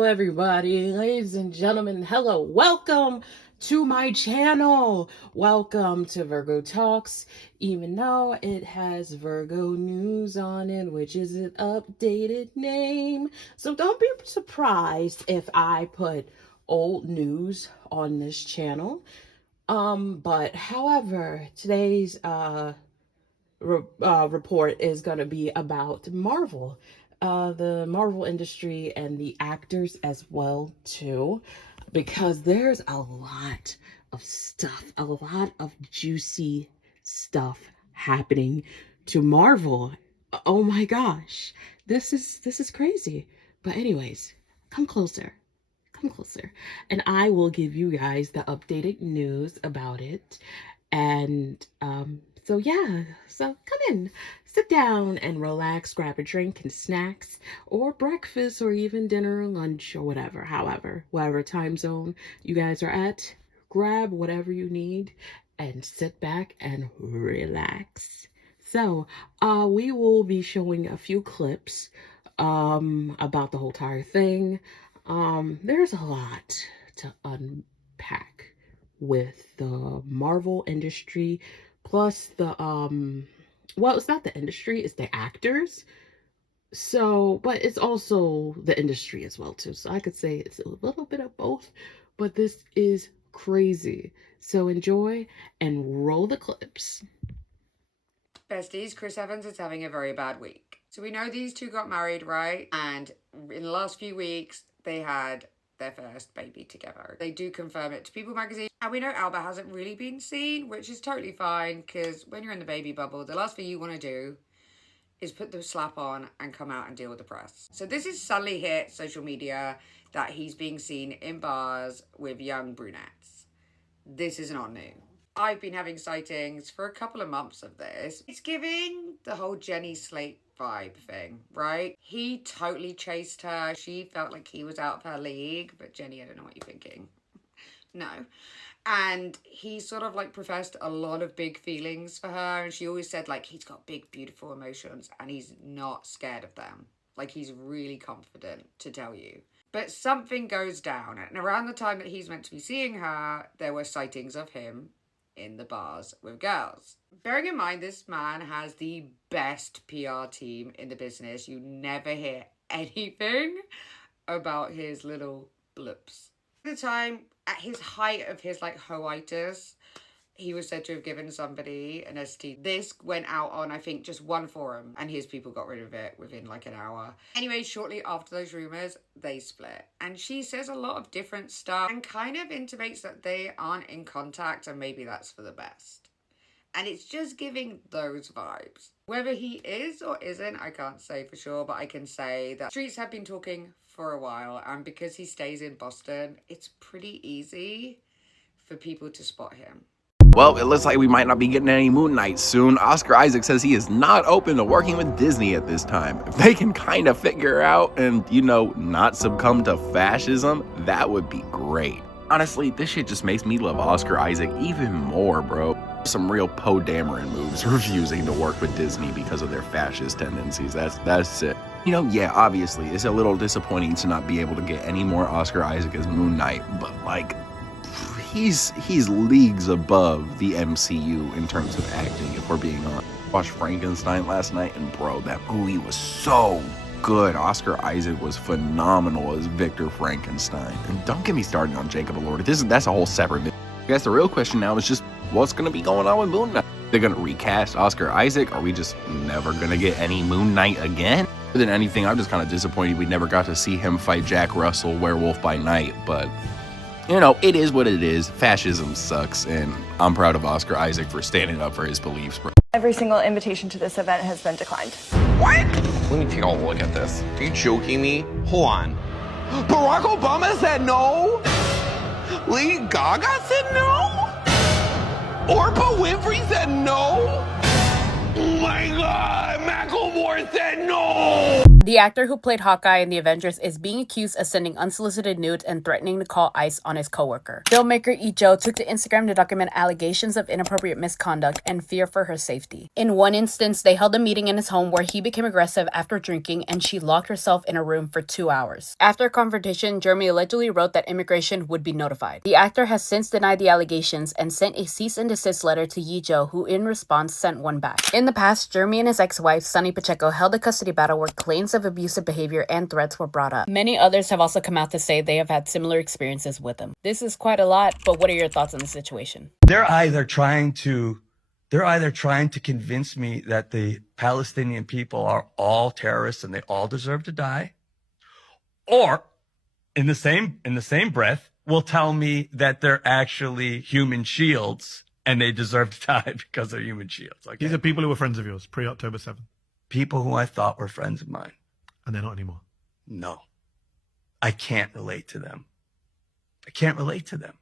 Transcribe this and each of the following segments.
Hello everybody, ladies and gentlemen, hello, welcome to my channel. Welcome to Virgo Talks, even though it has Virgo News on it, which is an updated name. So don't be surprised if I put old news on this channel. But however, today's report is going to be about Marvel, the Marvel industry and the actors as well too, because there's a lot of stuff, a lot of juicy stuff happening to Marvel. Oh my gosh, this is crazy. But anyways, come closer. Come closer, and I will give you guys the updated news about it. And so yeah, so come in, sit down and relax, grab a drink and snacks, or breakfast, or even dinner or lunch, or whatever, whatever time zone you guys are at, grab whatever you need and sit back and relax. So we will be showing a few clips about the whole entire thing. There's a lot to unpack with the Marvel industry, plus the well, it's not the industry, it's the actors. So, but it's also the industry as well too. So I could say it's a little bit of both, but this is crazy. So enjoy and roll the clips. Besties, Chris Evans is having a very bad week. So we know these two got married, right? And in the last few weeks, they had their first baby together. They do confirm it to People magazine. And we know Albert hasn't really been seen, which is totally fine, because when you're in the baby bubble, the last thing you want to do is put the slap on and come out and deal with the press. So this is suddenly hit social media that he's being seen in bars with young brunettes. This is not new. I've been having sightings for a couple of months of this. It's giving the whole Jenny Slate vibe thing, right? He totally chased her. She felt like he was out of her league, but Jenny, I don't know what you're thinking. No. And he sort of like professed a lot of big feelings for her, and she always said like he's got big, beautiful emotions and he's not scared of them. Like he's really confident to tell you. But something goes down, and around the time that he's meant to be seeing her, there were sightings of him in the bars with girls. Bearing in mind, this man has the best PR team in the business. You never hear anything about his little blips. At the time, at his height of his like hoitis, he was said to have given somebody an STD. This went out on, I think, just one forum, and his people got rid of it within like an hour. Anyway, shortly after those rumors, they split. And she says a lot of different stuff and kind of intimates that they aren't in contact, and maybe that's for the best. And it's just giving those vibes. Whether he is or isn't, I can't say for sure, but I can say that streets have been talking for a while, and because he stays in Boston, it's pretty easy for people to spot him. Well, it looks like we might not be getting any Moon Knight soon. Oscar Isaac says he is not open to working with Disney at this time. If they can kind of figure out and, you know, not succumb to fascism, that would be great. Honestly, this shit just makes me love Oscar Isaac even more, bro. Some real Poe Dameron moves refusing to work with Disney because of their fascist tendencies. That's it. You know, yeah, obviously, it's a little disappointing to not be able to get any more Oscar Isaac as Moon Knight, but like, he's leagues above the MCU in terms of acting, if we're being honest. I watched Frankenstein last night, and bro, that movie was so good. Oscar Isaac was phenomenal as Victor Frankenstein. And don't get me started on Jacob Elordi. That's a whole separate video. I guess the real question now is just what's going to be going on with Moon Knight? They're going to recast Oscar Isaac? Are we just never going to get any Moon Knight again? More than anything, I'm just kind of disappointed we never got to see him fight Jack Russell, Werewolf by Night, but you know, it is what it is. Fascism sucks, and I'm proud of Oscar Isaac for standing up for his beliefs, bro. Every single invitation to this event has been declined. What? Let me take a look at this. Are you joking me? Hold on. Barack Obama said no? Lady Gaga said no? Oprah Winfrey said no? Oh my God, Macklemore said no! The actor who played Hawkeye in the Avengers is being accused of sending unsolicited nudes and threatening to call ICE on his coworker. Filmmaker Lee Jo took to Instagram to document allegations of inappropriate misconduct and fear for her safety. In one instance, they held a meeting in his home where he became aggressive after drinking and she locked herself in a room for 2 hours. After a confrontation, Jeremy allegedly wrote that immigration would be notified. The actor has since denied the allegations and sent a cease and desist letter to Lee Jo, who in response sent one back. In the past, Jeremy and his ex-wife, Sunny Pacheco, held a custody battle where claims of abusive behavior and threats were brought up. Many others have also come out to say they have had similar experiences with him. This is quite a lot, but what are your thoughts on the situation? They're either trying to convince me that the Palestinian people are all terrorists and they all deserve to die, or in the same breath will tell me that they're actually human shields and they deserve to die because they're human shields. Okay? These are people who were friends of yours pre-October 7th. People who I thought were friends of mine. And they're not anymore. No. I can't relate to them. I can't relate to them.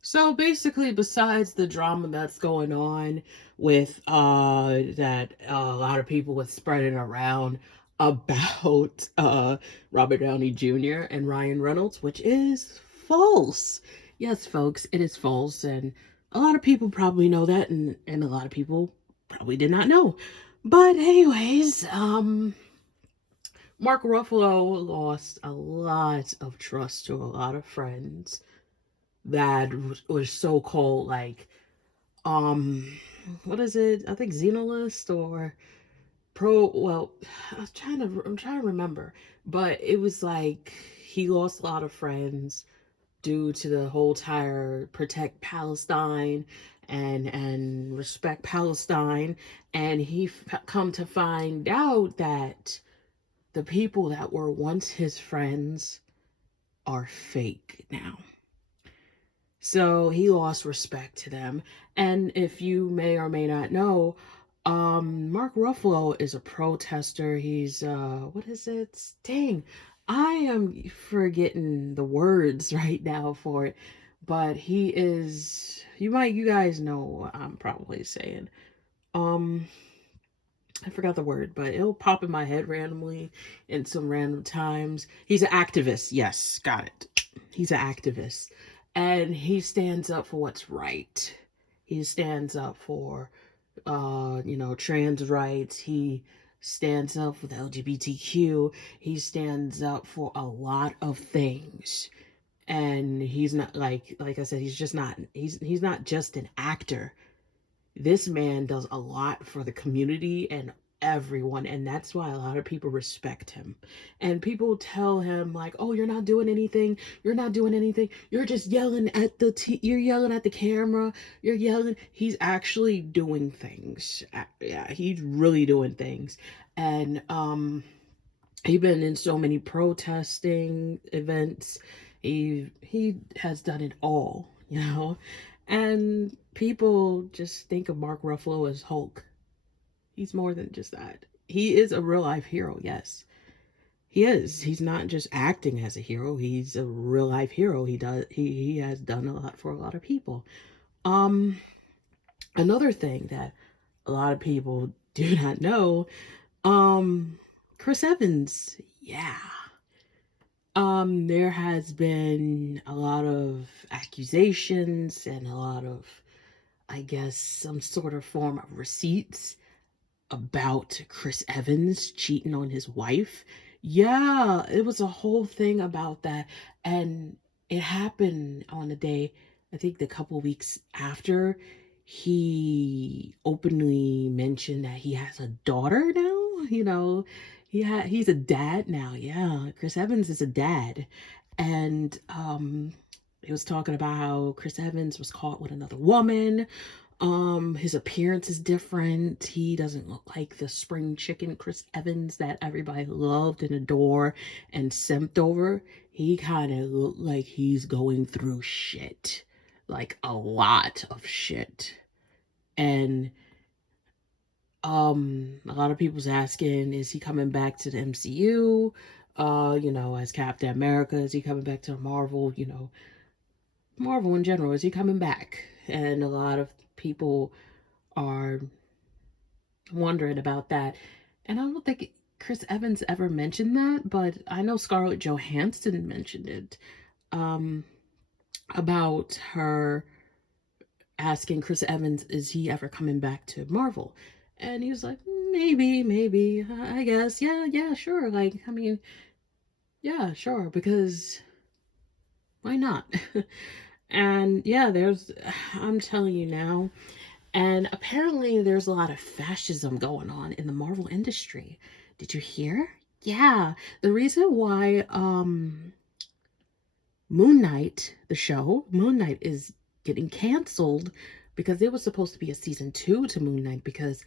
So basically, besides the drama that's going on with that a lot of people were spreading around about Robert Downey Jr. and Ryan Reynolds, which is false. Yes, folks, it is false, and a lot of people probably know that, and a lot of people probably did not know. But anyways, Mark Ruffalo lost a lot of trust to a lot of friends that was so-called like what is it? I think Xenolist or I'm trying to remember, but it was like he lost a lot of friends due to the whole entire protect Palestine and respect Palestine, and he come to find out that the people that were once his friends are fake now. So he lost respect to them. And if you may or may not know, Mark Ruffalo is a protester. He's what is it? Dang, I am forgetting the words right now for it. But he is, you guys know what I'm probably saying. I forgot the word, but it'll pop in my head randomly in some random times. He's an activist. Yes, got it. He's an activist. And he stands up for what's right. He stands up for, trans rights. He stands up for the LGBTQ. He stands up for a lot of things. And he's not like I said, he's not just an actor. This man does a lot for the community and everyone, and that's why a lot of people respect him. And people tell him like, oh, you're not doing anything, you're just yelling at you're yelling at the camera, you're yelling. He's actually doing things. Yeah, he's really doing things. And he's been in so many protesting events. He has done it all, and people just think of Mark Ruffalo as Hulk. He's more than just that. He is a real life hero, yes. He is. He's not just acting as a hero. He's a real life hero. He has done a lot for a lot of people. Another thing that a lot of people do not know, Chris Evans, yeah. There has been a lot of accusations and a lot of, I guess, some sort of form of receipts about Chris Evans cheating on his wife. Yeah, it was a whole thing about that. And it happened on a day, I think a couple weeks after he openly mentioned that he has a daughter now, he's a dad now. Yeah, Chris Evans is a dad. And he was talking about how Chris Evans was caught with another woman. His appearance is different. He doesn't look like the spring chicken Chris Evans that everybody loved and adored and simped over. He kind of looked like he's going through shit, like a lot of shit. And a lot of people's asking, is he coming back to the MCU? As Captain America, is he coming back to Marvel? Marvel in general, is he coming back? And a lot of people are wondering about that. And I don't think Chris Evans ever mentioned that, but I know Scarlett Johansson mentioned it, about her asking Chris Evans, is he ever coming back to Marvel? And he was like, maybe, I guess. Yeah, sure. Like, I mean, yeah, sure, because why not? And yeah, I'm telling you now. And apparently there's a lot of fascism going on in the Marvel industry. Did you hear? Yeah, the reason why Moon Knight, the show, Moon Knight is getting canceled because there was supposed to be a season 2 to Moon Knight because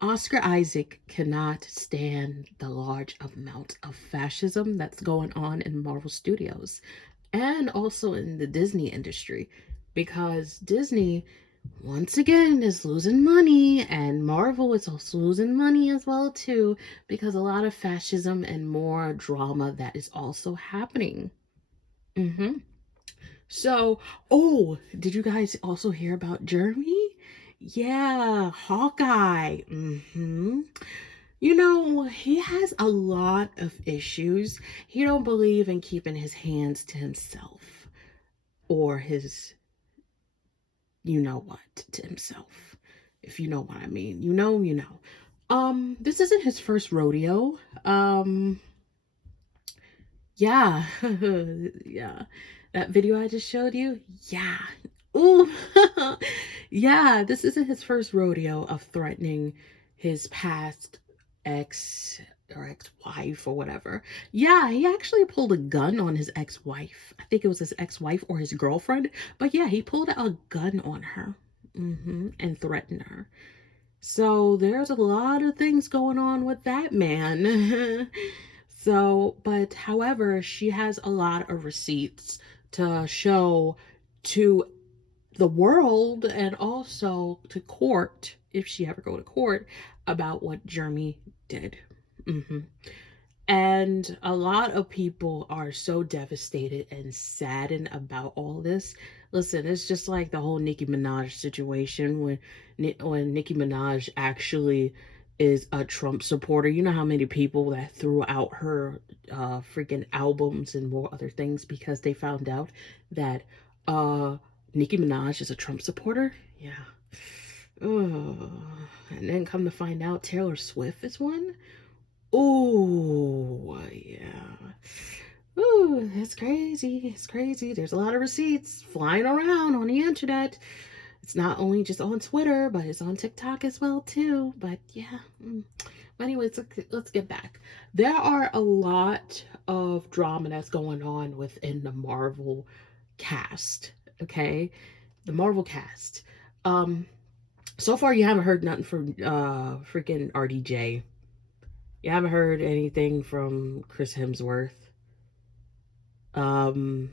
Oscar Isaac cannot stand the large amount of fascism that's going on in Marvel Studios and also in the Disney industry, because Disney once again is losing money, and Marvel is also losing money as well too, because a lot of fascism and more drama that is also happening. So, oh, did you guys also hear about Jeremy? Yeah, Hawkeye. You know, he has a lot of issues. He don't believe in keeping his hands to himself, or his you know what to himself. If you know what I mean. You know. This isn't his first rodeo. Yeah. Yeah. That video I just showed you? Yeah. Ooh. Yeah, this isn't his first rodeo of threatening his past ex or ex-wife or whatever. Yeah, he actually pulled a gun on his ex-wife. I think it was his ex-wife or his girlfriend. But yeah, he pulled a gun on her and threatened her. So there's a lot of things going on with that man. So, but however, she has a lot of receipts to show to the world and also to court, if she ever go to court, about what Jeremy did. And a lot of people are so devastated and saddened about all this. Listen, it's just like the whole Nicki Minaj situation when Nicki Minaj actually is a Trump supporter. You know how many people that threw out her freaking albums and more other things because they found out that Nicki Minaj is a Trump supporter? Yeah. Oh, and then come to find out Taylor Swift is one? Oh, yeah. Ooh, it's crazy. It's crazy. There's a lot of receipts flying around on the internet. It's not only just on Twitter, but it's on TikTok as well, too. But yeah. But anyways, let's get back. There are a lot of drama that's going on within the Marvel cast. Okay? The Marvel cast. So far you haven't heard nothing from freaking RDJ. You haven't heard anything from Chris Hemsworth. And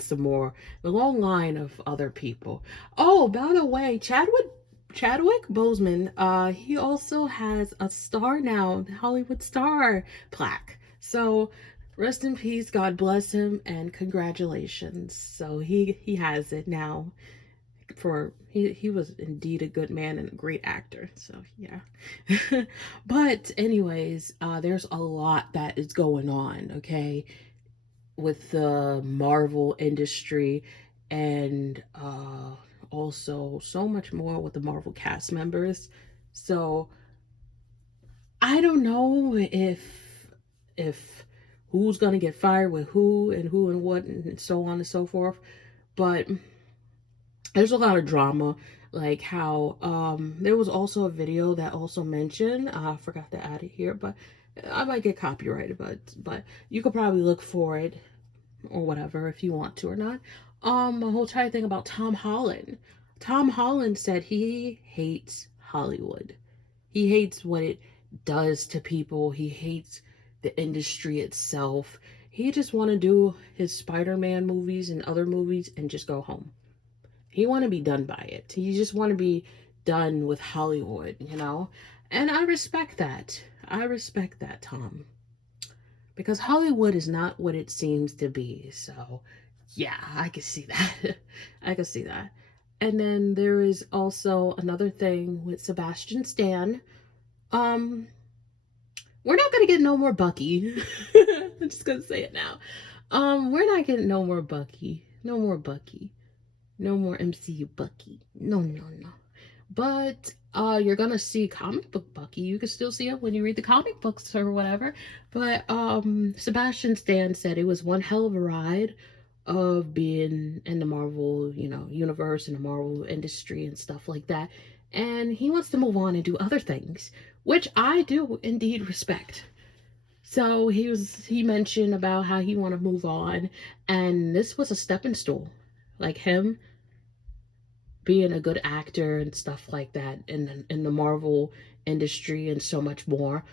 some more. The long line of other people. Oh, by the way, Chadwick Boseman, he also has a star now, the Hollywood star plaque. So rest in peace, God bless him, and congratulations. So he has it now. He was indeed a good man and a great actor, so yeah. But anyways, there's a lot that is going on, okay, with the Marvel industry, and also so much more with the Marvel cast members. So I don't know if who's gonna get fired with who and what and so on and so forth, but there's a lot of drama, like how there was also a video that also mentioned, I forgot to add it here, but I might get copyrighted, but you could probably look for it or whatever if you want to or not. A whole entire thing about Tom Holland. Tom Holland said he hates Hollywood. He hates what it does to people. He hates the industry itself. He just want to do his Spider-Man movies and other movies and just go home. He want to be done by it. He just want to be done with Hollywood, you know? And I respect that. I respect that, Tom. Because Hollywood is not what it seems to be. So, yeah, I can see that. I can see that. And then there is also another thing with Sebastian Stan. We're not gonna get no more Bucky. I'm just gonna say it now. We're not getting no more Bucky. No more Bucky. No more MCU Bucky. No, no, no. But you're gonna see comic book Bucky. You can still see it when you read the comic books or whatever. But Sebastian Stan said it was one hell of a ride of being in the Marvel, universe and the Marvel industry and stuff like that. And he wants to move on and do other things, which I do indeed respect. So he mentioned about how he want to move on, and this was a stepping stool, like him being a good actor and stuff like that in the Marvel industry and so much more.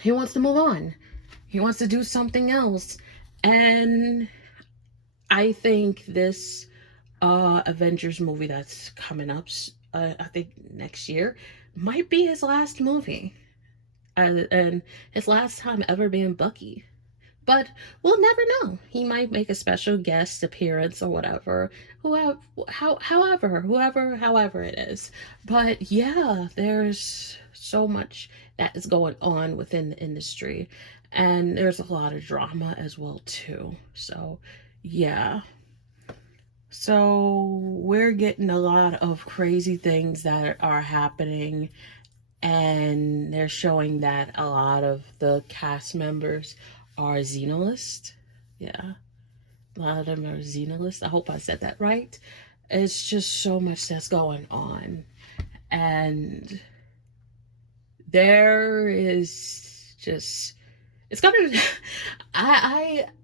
He wants to move on. He wants to do something else, and I think this Avengers movie that's coming up, I think next year, might be his last movie, and his last time ever being Bucky. But we'll never know. He might make a special guest appearance or whatever. However it is. But yeah, there's so much that is going on within the industry, and there's a lot of drama as well too. So yeah. So we're getting a lot of crazy things that are happening, and they're showing that a lot of the cast members are Xenolist. Yeah, a lot of them are Xenolist. I hope I said that right. It's just so much that's going on, and there is just, it's gonna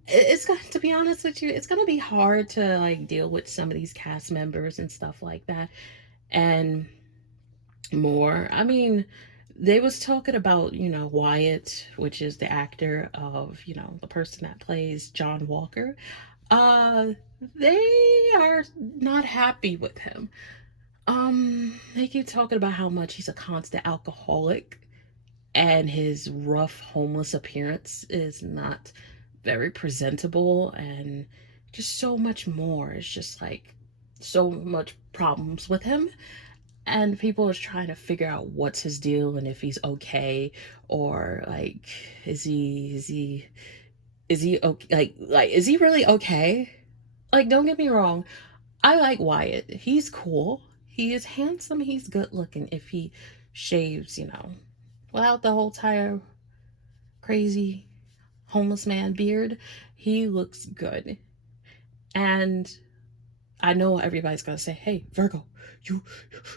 it's going to be honest with you, it's gonna be hard to like deal with some of these cast members and stuff like that and more. I mean, they was talking about, Wyatt, which is the actor of, the person that plays John Walker. They are not happy with him. They keep talking about how much he's a constant alcoholic, and his rough homeless appearance is not very presentable, and just so much more. It's just like so much problems with him, and people are trying to figure out what's his deal and if he's okay, or like is he okay, like is he really okay? Like, don't get me wrong, I like Wyatt. He's cool, he is handsome, he's good looking if he shaves, without the whole entire crazy homeless man beard. He looks good. And I know everybody's gonna say, hey, Virgo,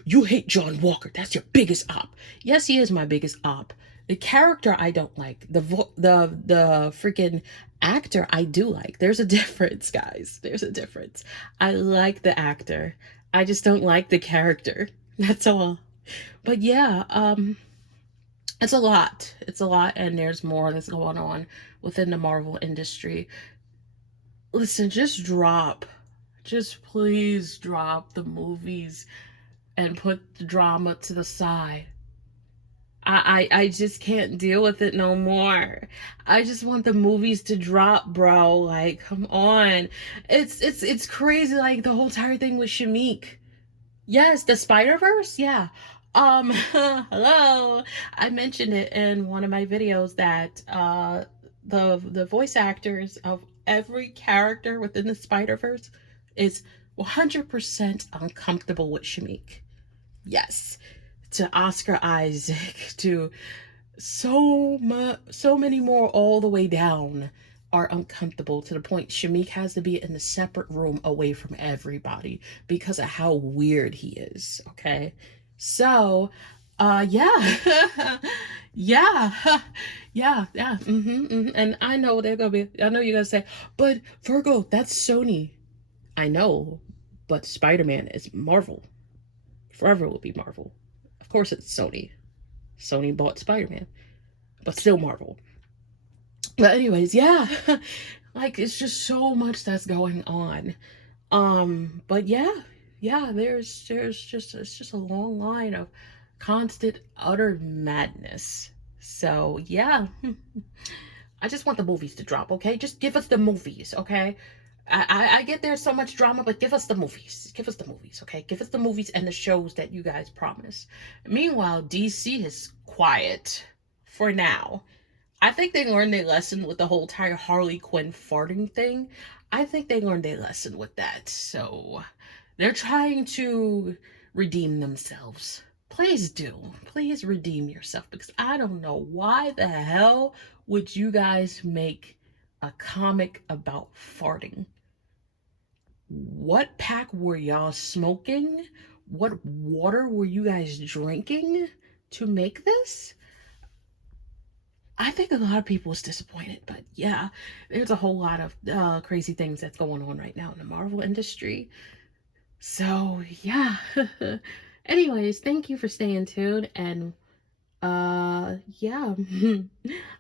you hate John Walker. That's your biggest op. Yes, he is my biggest op. The character I don't like. The freaking actor I do like. There's a difference, guys. There's a difference. I like the actor. I just don't like the character. That's all. But yeah, it's a lot. It's a lot, and there's more that's going on within the Marvel industry. Listen, just please drop the movies and put the drama to the side. I just can't deal with it no more. I just want the movies to drop, bro. Like, come on. It's crazy, like the whole entire thing with Shameik. Yes, the Spider-Verse? Yeah. Hello. I mentioned it in one of my videos that the voice actors of every character within the Spider-Verse is 100% uncomfortable with Shameik. Yes. To Oscar Isaac, to so many more all the way down are uncomfortable, to the point Shameik has to be in a separate room away from everybody because of how weird he is. Okay. So, yeah, yeah. And I know you're gonna say, but Virgo, that's Sony. I know, but Spider-Man is Marvel. Forever will be Marvel. Of course it's Sony. Sony bought Spider-Man, but still Marvel. But anyways, yeah, like it's just so much that's going on. But yeah, there's just, it's just a long line of constant utter madness. So yeah, I just want the movies to drop, okay? Just give us the movies, okay? I get there's so much drama, but give us the movies. Give us the movies, okay? Give us the movies and the shows that you guys promise. Meanwhile, DC is quiet for now. I think they learned their lesson with the whole entire Harley Quinn farting thing. I think they learned their lesson with that. So they're trying to redeem themselves. Please do. Please redeem yourself, because I don't know why the hell would you guys make a comic about farting. What pack were y'all smoking? What water were you guys drinking to make this? I think a lot of people was disappointed, but yeah, there's a whole lot of crazy things that's going on right now in the Marvel industry. So yeah. Anyways, thank you for staying tuned, and yeah.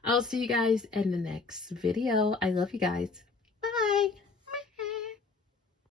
I'll see you guys in the next video. I love you guys.